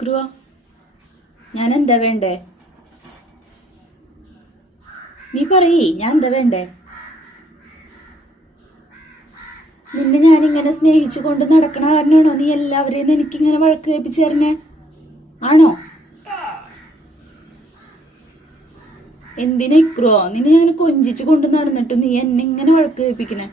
ക്രുവ, ഞാൻ എന്താ വേണ്ടേ? നീ പറയ്, ഞാൻ എന്താ വേണ്ടേ? നിന്നെ ഞാനിങ്ങനെ സ്നേഹിച്ചു കൊണ്ട് നടക്കണ കാരണമാണോ നീ എല്ലാവരെയും എനിക്കിങ്ങനെ വഴക്ക് കേൾപ്പിച്ചു തരണേ? ആണോ? എന്തിനാ ഇക്രുവോ നിന്നെ ഞാൻ കൊഞ്ചിച്ചു കൊണ്ട് നടന്നിട്ട് നീ എന്നെ ഇങ്ങനെ വഴക്ക് കേൾപ്പിക്കണേ?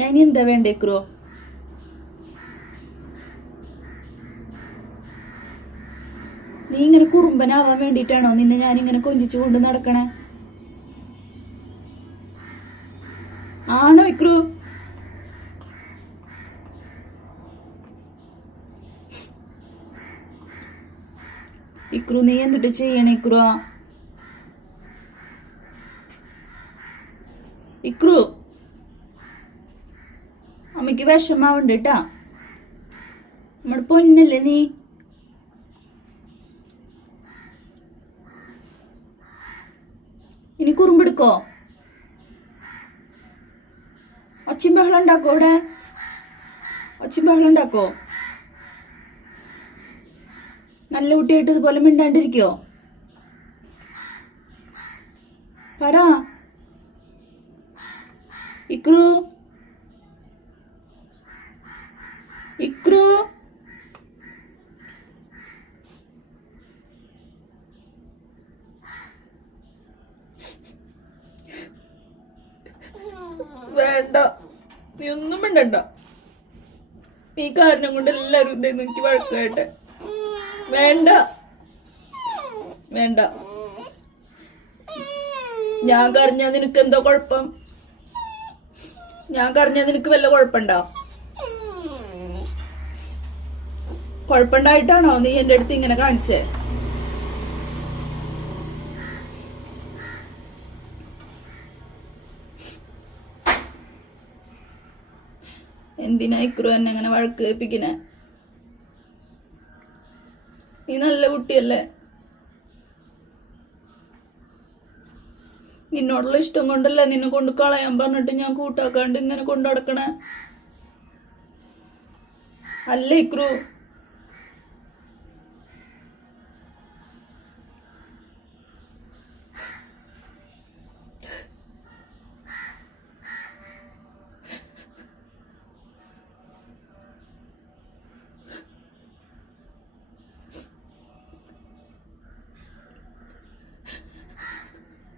ഞാൻ എന്താ വേണ്ടേ ഇക്രുവോ? നീ ഇങ്ങനെ കുറുമ്പനാവാൻ വേണ്ടിയിട്ടാണോ നിന്നെ ഞാനിങ്ങനെ കൊഞ്ചിച്ചു കൊണ്ട് നടക്കണേ? ആണോ ഇക്രു? ഇക്രു, നീ എന്നിട്ട് ചെയ്യണേ ഇക്രു? ഇക്രു, അമ്മയ്ക്ക് വിഷമാവുണ്ട് കേട്ടാ. നമ്മുടെ പൊന്നല്ലേ നീ. ഇനി കുറുമ്പെടുക്കോ? ഒച്ചയും ബഹളം ഉണ്ടാക്കോ? ഇവിടെ ഒച്ചയും ബഹളം ഉണ്ടാക്കോ? നല്ല കുട്ടിയായിട്ട് ഇതുപോലെ മിണ്ടാണ്ടിരിക്കോ? പറ ഇക്രു. ഇക്രു, വേണ്ട, നീ ഒന്നും മിണ്ടണ്ട. നീ കാരണം കൊണ്ട് എല്ലാരും ഇതായിരുന്നു എനിക്ക് വഴക്കായിട്ട്. വേണ്ട വേണ്ട. ഞാൻ കരഞ്ഞാ നിനക്ക് എന്തോ കുഴപ്പം? ഞാൻ കരഞ്ഞാ നിനക്ക് വല്ല കുഴപ്പമുണ്ടോ? കുഴപ്പമുണ്ടായിട്ടാണോ നീ എന്റെ അടുത്ത് ഇങ്ങനെ കാണിച്ചേ? എന്തിനാ ഇക്രു എന്നെ അങ്ങനെ വഴക്ക് കേൾപ്പിക്കണേ? നീ നല്ല കുട്ടിയല്ലേ. നിന്നോടുള്ള ഇഷ്ടം കൊണ്ടല്ലേ നിന്നെ കൊണ്ട് കളയാൻ പറഞ്ഞിട്ട് ഞാൻ കൂട്ടാക്കാണ്ട് ഇങ്ങനെ കൊണ്ടു നടക്കണേ? അല്ലേ ഇക്രു?